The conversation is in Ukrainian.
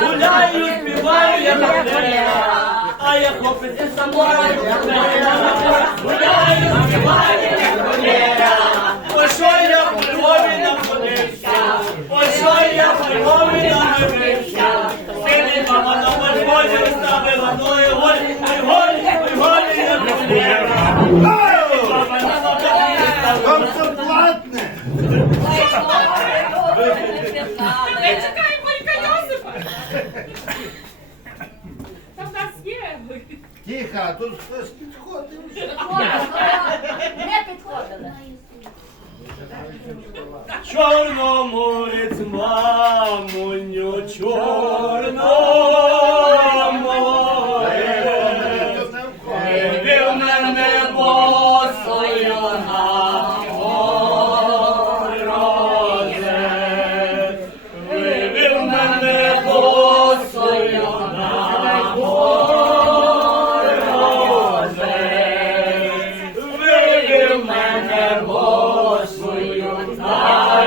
Гуляю, співаю, я гуляю, а я хлопець із собою Гуляю, співаю, я гуляю, ось що я в Львові находився, ось що я в Львові находився. сини мама на Там в нас є. Тихо, а тут хтось підходив. Не підходили. Чорноморець, мамоню, чорноморець, вивів мене босою на мене босою на